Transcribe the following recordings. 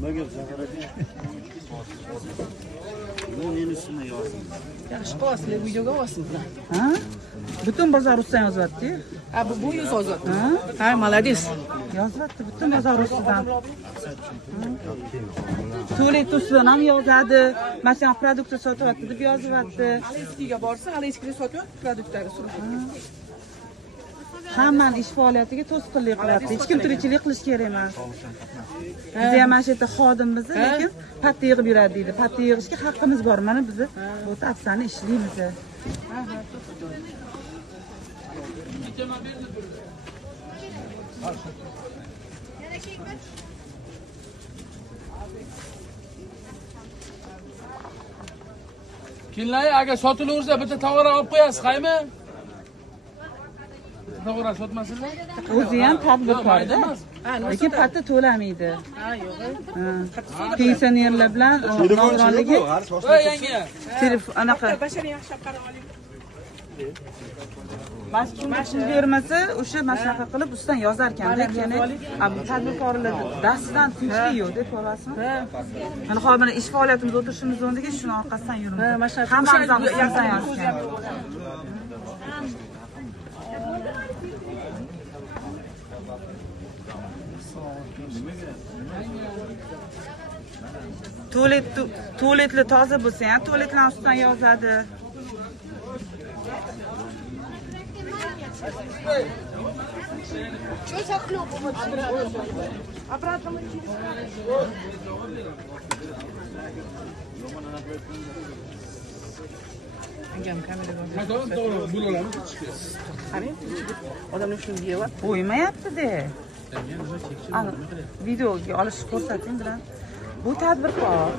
Nimaga Zafar aka? Bu meni ismimni yozing. Yaxshi qilasizlar, videoga olasizlar. Ha? Butun bozor ustidan yozyapti. Ha, bu yuz ozod. Ha, молодец. Yozyapti, butun bozor ustidan. Tualet ustidan ham yozadi. Masalan, produkt sotyapti deb yozyapti. Eskiga borsa, hali eskida sotyapti produktlarni surib. Hammani ish faoliyatiga to'sqinlik qilyapti. Hech kim tirikchilik qilish kerak emas. Biz ham mana shu yerda xodimmiz, lekin patta yig'ib yuradi deydi. Patta yig'ishga haqqimiz bor. Mana biz bu taksani ishlaymiz. Kelinlar, agar sotilaversa bitta tovar olib qo'yasiz, qaymi? Tovar sotmasizlar? O'zi ham tadbirkorda, lekin patta to'lamaydi. Ha, yo'q. Pensionerlar bilan nogironligi Voy yangi. telefon anaqa Bashar yaxshi qarab oling. mashina bermasa o'sha mashaqa qilib ustidan yozar ekan, lekin bu tadbirkorlar dastidan tinchlik yo'q deb ko'rasizmi? Mana hozir mana ish faoliyatimiz o'tirishimiz o'rniga shuni orqasidan yuribmiz. Hammamiz ham ustidan yozgan. Tualetli toza bo'lsa ham tualetlar ustidan yozadi. Odamlar shuni yeyapti. Qo'ymayapti-da. Ana videoga olishni ko'rsating bilan. Bu tadbirkor,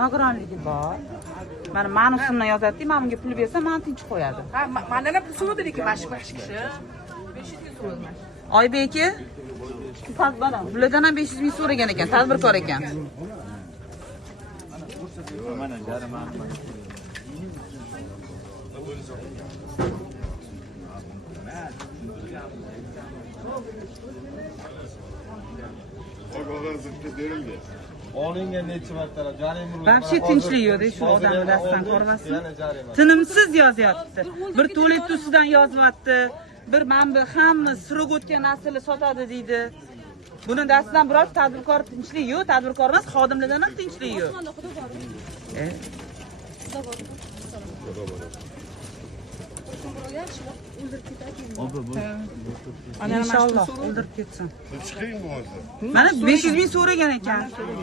nogironligi bor. Mana meni ustimdan yozadi, men unga pul bersam, meni tinch qo'yadi. Ha, mendan pul so'radi lekin mashq kishi. 500 ming so'radi. Oybek aka, bana bulardan ham 500 ming so'ragan ekan, tadbirkor ekan. Mana jarimani. Olingan necha martalab jarima. Vobshe tinchlik yo'q-da shu odamni dastidan ko'ryapsizmi? Tinimsiz yozyapti. Bir tualet ustidan yozyapti. Bir mana bu hamma surib o'tgan narsalar sotadi deydi. Buni dastidan biror tadbirkor tinchlik yo'q, tadbirkor emas, xodimlardan ham tinchlik yo'q. Inshaalloh o'ldirib ketsin. Mana 500 ming so'ragan ekan.